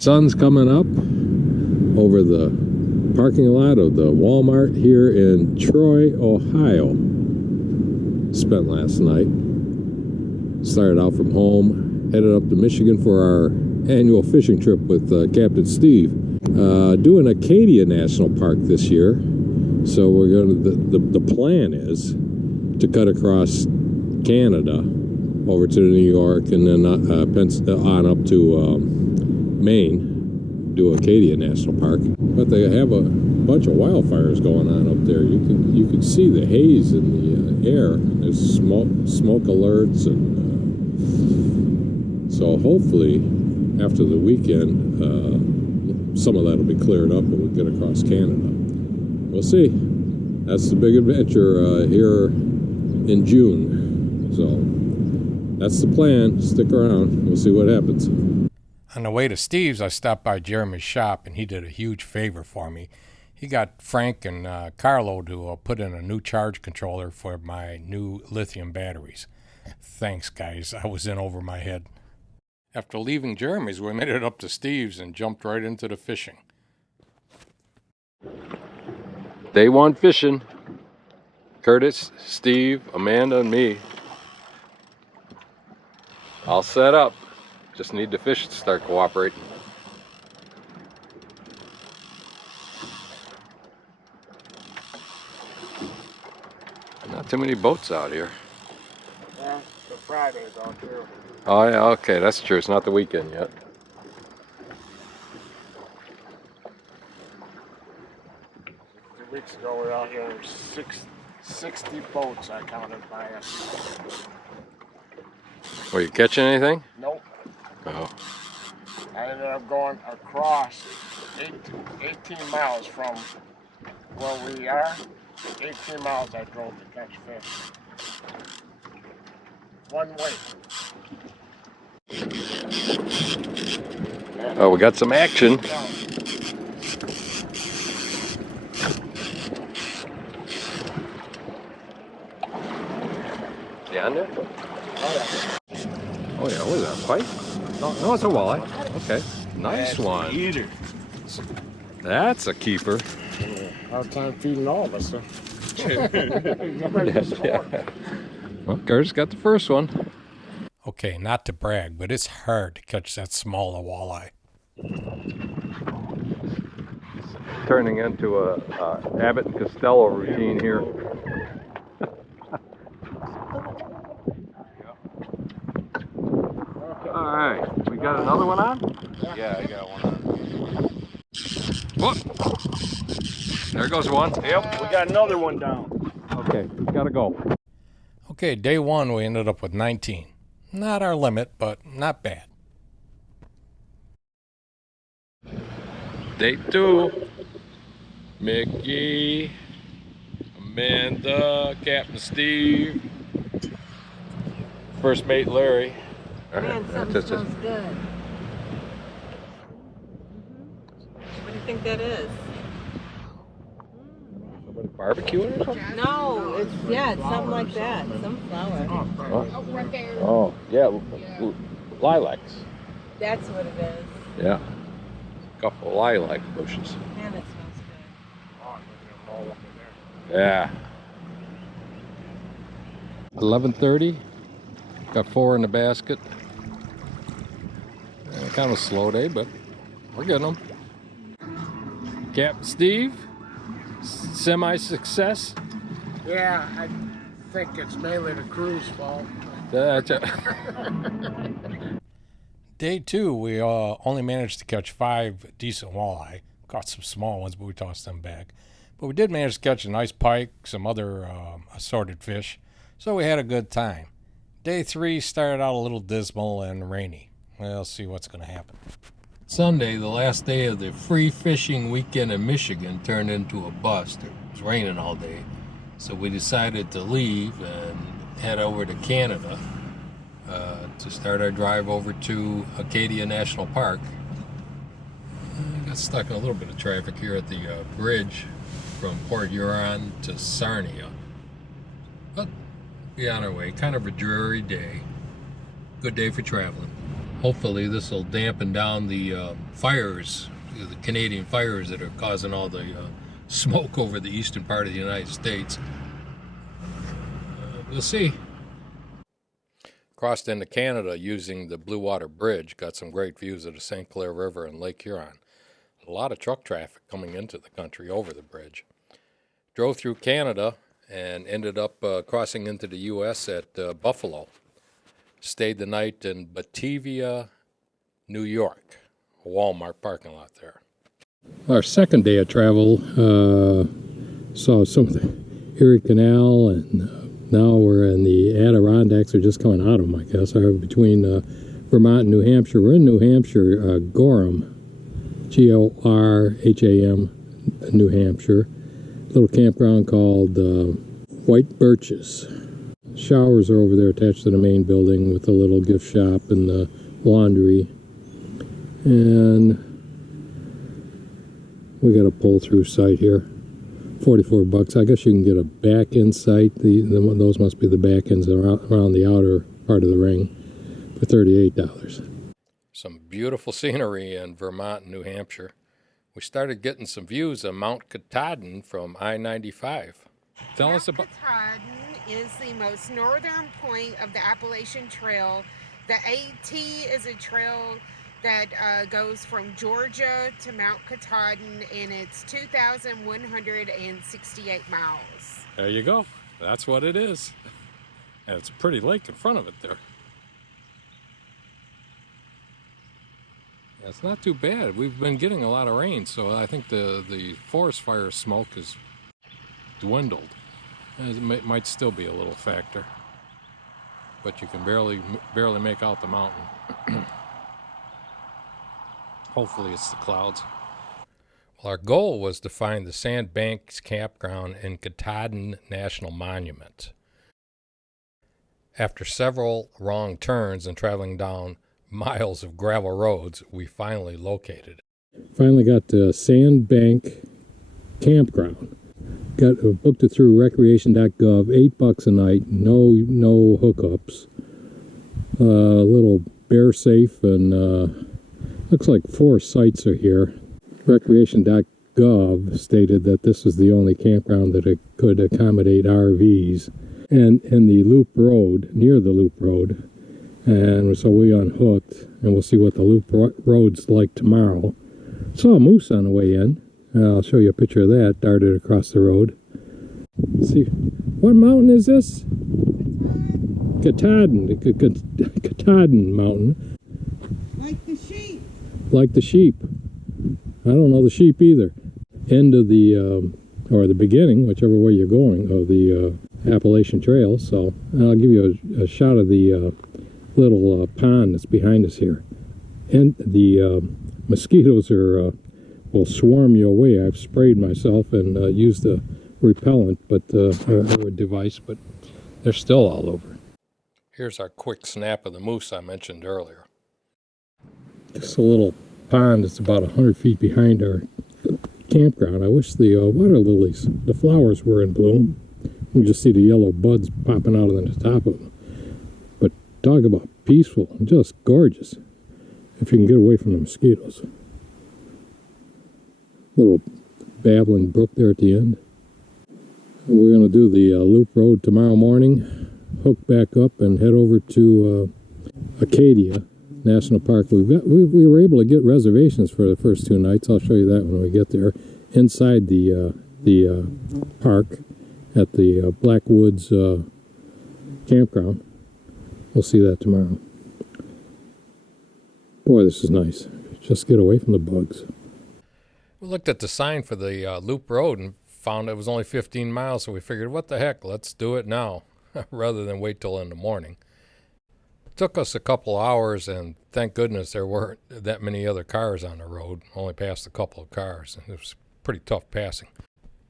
Sun's coming up over the parking lot of the Walmart here in Troy, Ohio. Spent last night. Started out from home, headed up to Michigan for our annual fishing trip with Captain Steve. Doing Acadia National Park this year. So we're going to, the plan is to cut across Canada over to New York and then on up to Maine, do Acadia National Park. But they have a bunch of wildfires going on up there. You can see the haze in the air. There's smoke alerts, and so hopefully after the weekend some of that will be cleared up and we'll get across Canada. We'll see. That's the big adventure here in June. So that's the plan. Stick around. We'll see what happens. On the way to Steve's, I stopped by Jeremy's shop, and he did a huge favor for me. He got Frank and Carlo to put in a new charge controller for my new lithium batteries. Thanks, guys. I was in over my head. After leaving Jeremy's, we made it up to Steve's and jumped right into the fishing. Day one fishing. Curtis, Steve, Amanda, and me. All set up. Just need the fish to start cooperating. Not too many boats out here. Yeah, the Friday's on too. Oh yeah, okay, that's true. It's not the weekend yet. 2 weeks ago we were out here, 60 boats I counted by us. Were you catching anything? Nope. Oh. I ended up going across 18 miles from where we are. 18 miles I drove to catch fish. One way. Oh, we got some action. Yeah, on there? Oh yeah, what is that, pike? No, it's a walleye. Okay, nice one. Eater. That's a keeper. Hard time feeding all of us, huh? Yeah. Well, Curtis got the first one. Okay, not to brag, but it's hard to catch that small a walleye. Turning into a Abbott and Costello routine here. All right, we got another one on? Yeah, I got one on. Whoop. There goes one. Yep, we got another one down. Okay, gotta go. Okay, day one, we ended up with 19. Not our limit, but not bad. Day two. Mickey, Amanda, Captain Steve, First Mate Larry. Man, something smells good. What do you think that is? Somebody barbecuing or something? No, it's something like that. Some flower. Oh, yeah, lilacs. That's what it is. Yeah, a couple of lilac bushes. Man, it smells Yeah. 11:30. Got 4 in the basket. Kind of a slow day, but we're getting them. Captain Steve, semi-success. Yeah, I think it's mainly the crew's fault. Day two, we only managed to catch 5 decent walleye. Caught some small ones, but we tossed them back. But we did manage to catch a nice pike, some other assorted fish, so we had a good time. Day 3 started out a little dismal and rainy. We'll see what's going to happen. Sunday, the last day of the free fishing weekend in Michigan, turned into a bust. It was raining all day, so we decided to leave and head over to Canada to start our drive over to Acadia National Park. Got stuck in a little bit of traffic here at the bridge from Port Huron to Sarnia. But be on our way. Kind of a dreary day. Good day for traveling. Hopefully this will dampen down the fires, the Canadian fires that are causing all the smoke over the eastern part of the United States. We'll see. Crossed into Canada using the Blue Water Bridge. Got some great views of the St. Clair River and Lake Huron. A lot of truck traffic coming into the country over the bridge. Drove through Canada and ended up crossing into the U.S. at Buffalo. Stayed the night in Batavia, New York, a Walmart parking lot there. Our second day of travel saw some of the Erie Canal, and now we're in the Adirondacks. They're just coming out of them, I guess. Between Vermont and New Hampshire. We're in New Hampshire, Gorham, Gorham, New Hampshire. Little campground called White Birches. Showers are over there attached to the main building with a little gift shop and the laundry. And we got a pull-through site here. $44. I guess you can get a back-end site. Those must be the back ends around the outer part of the ring for $38. Some beautiful scenery in Vermont and New Hampshire. We started getting some views of Mount Katahdin from I-95. Tell us about... Katahdin is the most northern point of the Appalachian Trail. The AT is a trail that goes from Georgia to Mount Katahdin, and it's 2,168 miles. There you go. That's what it is. And it's a pretty lake in front of it there. It's not too bad. We've been getting a lot of rain, so I think the forest fire smoke has dwindled. It might still be a little factor, but you can barely make out the mountain. Hopefully it's the clouds. Well, our goal was to find the Sandbanks Campground in Katahdin National Monument. After several wrong turns and traveling down miles of gravel roads, we finally located it. Finally got to Sandbank Campground. Booked it through recreation.gov, $8 a night, no hookups. Little bear safe, and looks like 4 sites are here. Recreation.gov stated that this was the only campground that it could accommodate RVs, and the loop road, near the loop road. And so we unhooked, and we'll see what the loop road's like tomorrow. Saw a moose on the way in. I'll show you a picture of that, darted across the road. Let's see, what mountain is this? Katahdin, Katahdin mountain. Like the sheep. Like the sheep. I don't know the sheep either. End of the, or the beginning, whichever way you're going, of the Appalachian Trail. So I'll give you a shot of the little pond that's behind us here. And the mosquitoes will swarm you away. I've sprayed myself and used a repellent, or a device, but they're still all over. Here's our quick snap of the moose I mentioned earlier. Just a little pond that's about 100 feet behind our campground. I wish the water lilies, the flowers, were in bloom. You just see the yellow buds popping out on the top of them. But talk about peaceful and just gorgeous if you can get away from the mosquitoes. Little babbling brook there at the end. We're going to do the loop road tomorrow morning, hook back up and head over to Acadia National Park. We were able to get reservations for the first 2 nights. I'll show you that when we get there. Inside the park at the Blackwoods campground. We'll see that tomorrow. Boy, this is nice. Just get away from the bugs. We looked at the sign for the loop road and found it was only 15 miles, so we figured, what the heck, let's do it now rather than wait till in the morning. It took us a couple hours, and thank goodness there weren't that many other cars on the road. Only passed a couple of cars. It was pretty tough passing.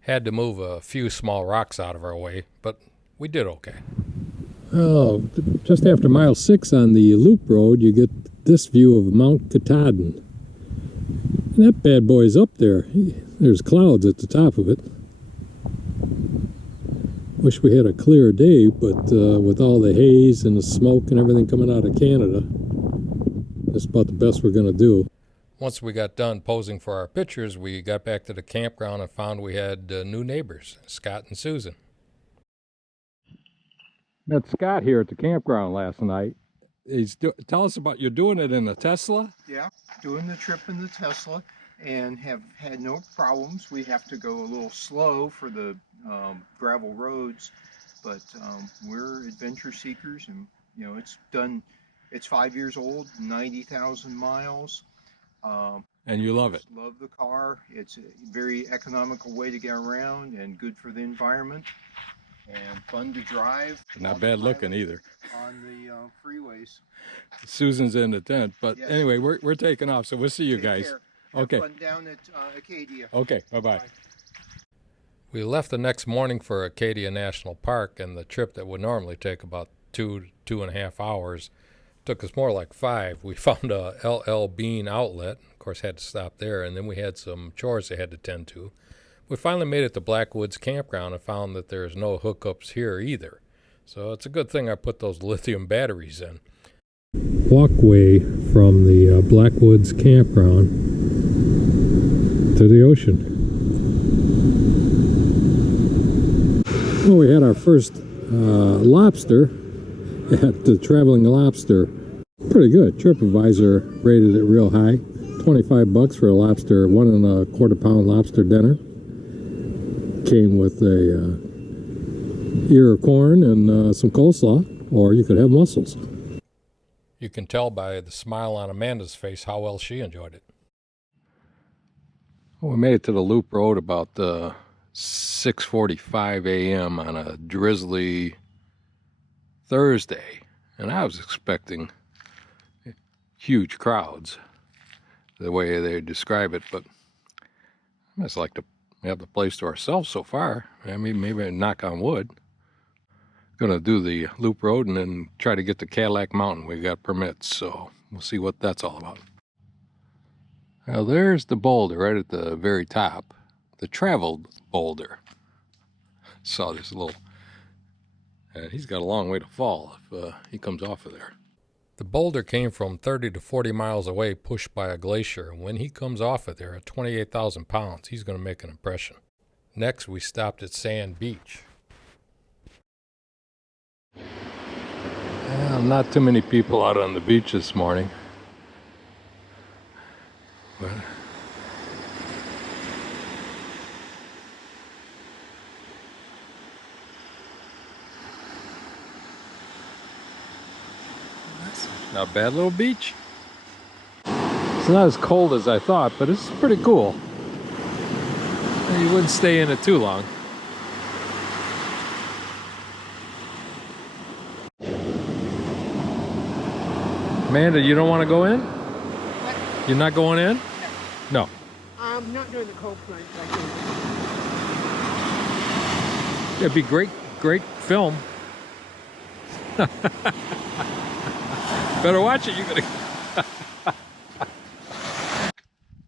Had to move a few small rocks out of our way, but we did okay. Oh, just after mile 6 on the loop road, you get this view of Mount Katahdin. And that bad boy's up there. There's clouds at the top of it. Wish we had a clear day, but with all the haze and the smoke and everything coming out of Canada, That's about the best we're going to do. Once we got done posing for our pictures, we got back to the campground and found we had new neighbors, Scott and Susan. Met Scott here at the campground last night. Tell us about, you're doing it in a Tesla? Yeah, doing the trip in the Tesla and have had no problems. We have to go a little slow for the gravel roads, but we're adventure seekers, and you know, it's 5 years old, 90,000 miles. And you love it? Love the car. It's a very economical way to get around and good for the environment and fun to drive. Not bad looking either. On the freeways. Susan's in the tent, but yes. Anyway, we're taking off, so we'll see you Take guys. care. Okay. Have fun down at Acadia. Okay, bye-bye. We left the next morning for Acadia National Park, and the trip that would normally take about 2.5 hours took us more like 5. We found a LL Bean outlet, of course had to stop there, and then we had some chores they had to tend to. We finally made it to Blackwoods Campground and found that there's no hookups here either. So it's a good thing I put those lithium batteries in. Walkway from the Blackwoods Campground to the ocean. Well, we had our first lobster at the Traveling Lobster. Pretty good. TripAdvisor rated it real high. $25 for a lobster, 1.25 pound lobster dinner. Came with a ear of corn and some coleslaw, or you could have mussels. You can tell by the smile on Amanda's face how well she enjoyed it. Well, we made it to the Loop Road about 6:45 a.m. on a drizzly Thursday, and I was expecting huge crowds, the way they describe it, but I just like to have the place to ourselves so far. I mean, maybe knock on wood. Gonna do the Loop Road and then try to get to Cadillac Mountain. We got permits, so we'll see what that's all about. Now there's the boulder right at the very top, the traveled boulder. Saw this little, and he's got a long way to fall if he comes off of there. The boulder came from 30 to 40 miles away, pushed by a glacier, and when he comes off of there at 28,000 pounds, he's going to make an impression. Next, we stopped at Sand Beach. Well, not too many people out on the beach this morning. But not a bad little beach. It's not as cold as I thought, but it's pretty cool. You wouldn't stay in it too long. Amanda, you don't want to go in? What? You're not going in? No. No. I'm not doing the cold plunge. It'd be great film. Better watch it. You're gonna.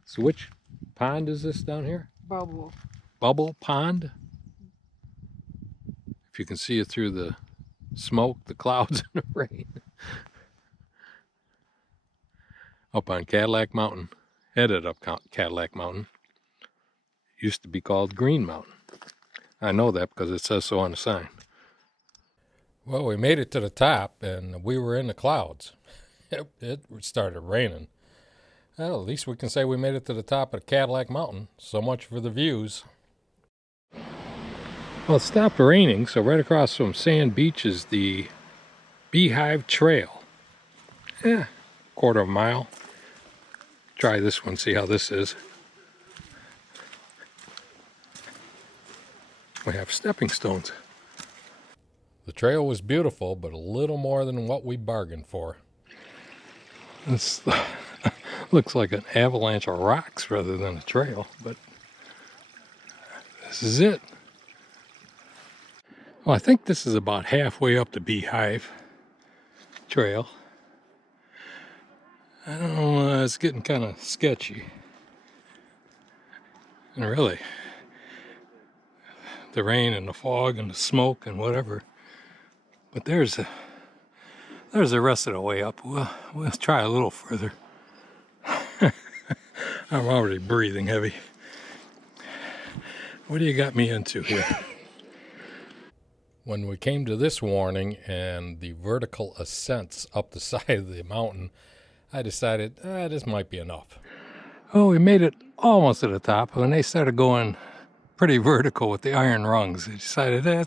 So which pond is this down here? Bubble. Bubble Pond. If you can see it through the smoke, the clouds, and the rain. Up on Cadillac Mountain. Headed up Cadillac Mountain. Used to be called Green Mountain. I know that because it says so on the sign. Well, we made it to the top, and we were in the clouds. It started raining. Well, at least we can say we made it to the top of Cadillac Mountain. So much for the views. Well, it stopped raining, so right across from Sand Beach is the Beehive Trail. Yeah, quarter of a mile. Try this one, see how this is. We have stepping stones. The trail was beautiful, but a little more than what we bargained for. This looks like an avalanche of rocks rather than a trail, but this is it. Well, I think this is about halfway up the Beehive Trail. I don't know, it's getting kind of sketchy. And really, the rain and the fog and the smoke and whatever. But there's There's the rest of the way up. We'll try a little further. I'm already breathing heavy. What do you got me into here? When we came to this warning and the vertical ascents up the side of the mountain, I decided this might be enough. Oh, we made it almost to the top. When they started going pretty vertical with the iron rungs, I decided I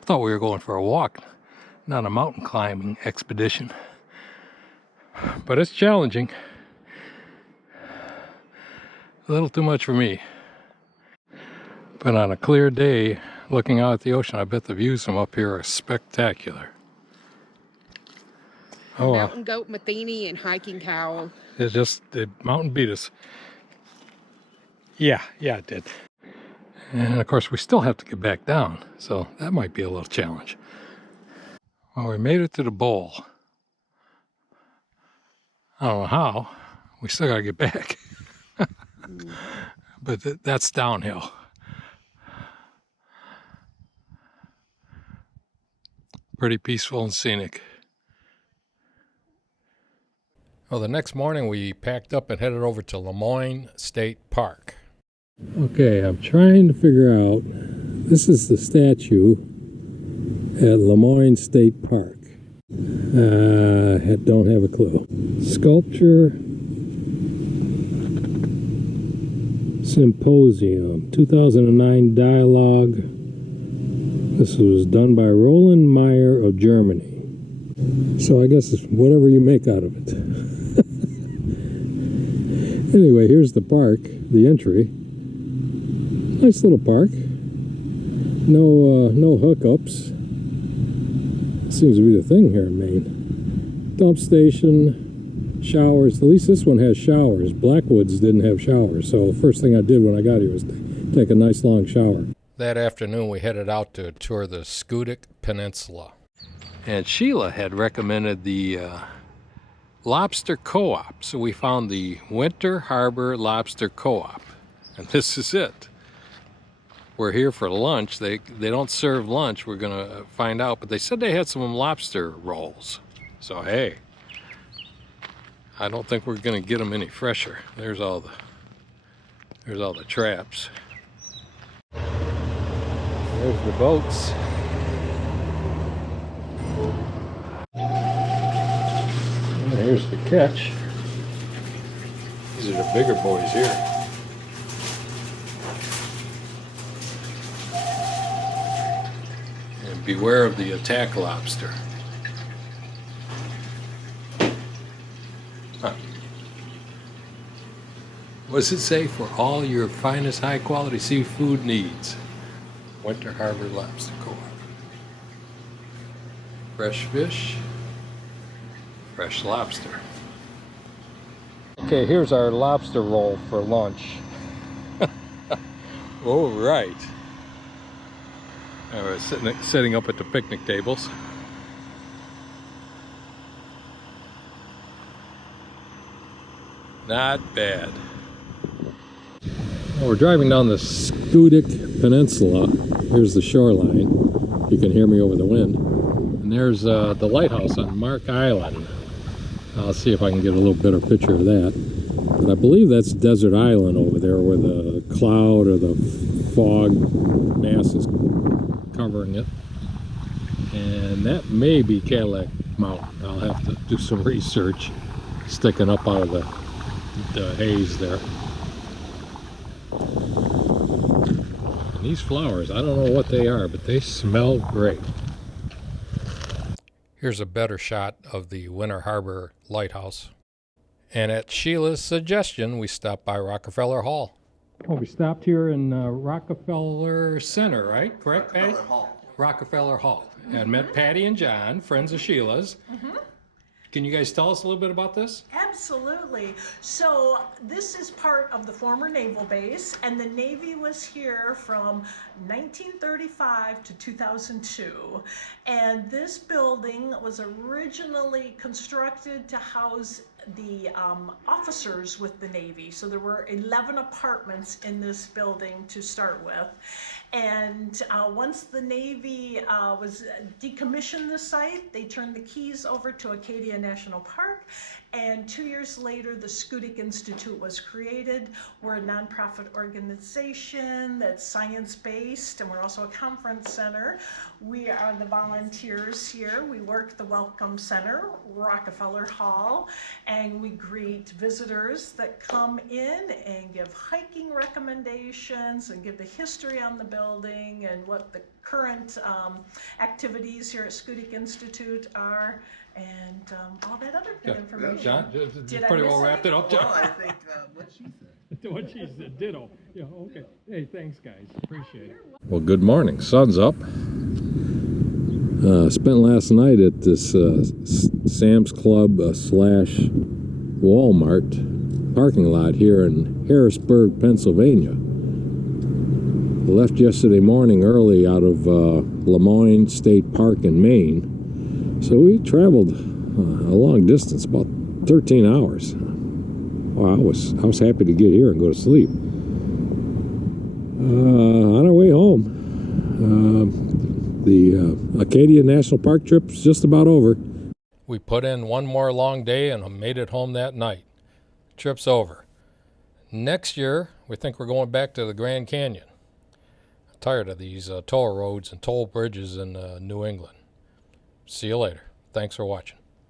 thought we were going for a walk, not a mountain climbing expedition. But it's challenging. A little too much for me. But on a clear day, looking out at the ocean, I bet the views from up here are spectacular. Oh, Mountain goat Matheny and hiking cow. The mountain beat us. Yeah, it did. And of course, we still have to get back down, so that might be a little challenge. Well, we made it to the bowl. I don't know how. We still got to get back. But that's downhill. Pretty peaceful and scenic. Well, the next morning we packed up and headed over to Lemoyne State Park. Okay, I'm trying to figure out, this is the statue at Lemoyne State Park. I don't have a clue. Sculpture Symposium, 2009 dialogue. This was done by Roland Meyer of Germany. So I guess it's whatever you make out of it. Anyway, here's the park, the entry. Nice little park. No hookups. Seems to be the thing here in Maine. Dump station, showers. At least this one has showers. Blackwoods didn't have showers. So first thing I did when I got here was take a nice long shower. That afternoon we headed out to tour the Schoodic Peninsula. And Sheila had recommended the Lobster Co-op. So we found the Winter Harbor Lobster Co-op. And this is it. We're here for lunch. They don't serve lunch. We're going to find out. But they said they had some lobster rolls. So, hey. I don't think we're going to get them any fresher. There's all the traps. There's the boats. And here's the catch. These are the bigger boys here. And beware of the attack lobster. Huh. What does it say? For all your finest high quality seafood needs. Winter Harbor Lobster Co-op. Fresh fish, fresh lobster. Okay, here's our lobster roll for lunch. All right. We're setting up at the picnic tables. Not bad. Well, we're driving down the Schoodic Peninsula. Here's the shoreline. You can hear me over the wind. And there's the lighthouse on Mark Island. I'll see if I can get a little better picture of that. But I believe that's Desert Island over there where the cloud or the fog mass is covering it. And that may be Cadillac Mountain. I'll have to do some research sticking up out of the haze there. And these flowers, I don't know what they are, but they smell great. Here's a better shot of the Winter Harbor Lighthouse. And at Sheila's suggestion, we stopped by Rockefeller Hall. Well, we stopped here in Rockefeller Center, right? Correct, Patty? Rockefeller Hall. And met Patty and John, friends of Sheila's. Can you guys tell us a little bit about this? Absolutely. So this is part of the former naval base, and the Navy was here from 1935 to 2002. And this building was originally constructed to house the officers with the Navy. So there were 11 apartments in this building to start with. And once the Navy was decommissioned the site, they turned the keys over to Acadia National Park. And 2 years later, the Schoodic Institute was created. We're a nonprofit organization that's science-based, and we're also a conference center. We are the volunteers here. We work the Welcome Center, Rockefeller Hall, and we greet visitors that come in and give hiking recommendations and give the history on the building and what the current activities here at Schoodic Institute are, and all that other good information. John, Did I pretty miss well wrapped it up, John. Well, I think what she said. What she said, ditto. Yeah, okay. Hey, thanks, guys. Appreciate it. Well, good morning. Sun's up. Spent last night at this Sam's Club slash Walmart parking lot here in Harrisburg, Pennsylvania. Left yesterday morning early out of Lemoyne State Park in Maine. So we traveled a long distance, about 13 hours. Well, I was happy to get here and go to sleep. On our way home, the Acadia National Park trip's just about over. We put in one more long day and made it home that night. Trip's over. Next year, we think we're going back to the Grand Canyon. I'm tired of these toll roads and toll bridges in New England. See you later. Thanks for watching.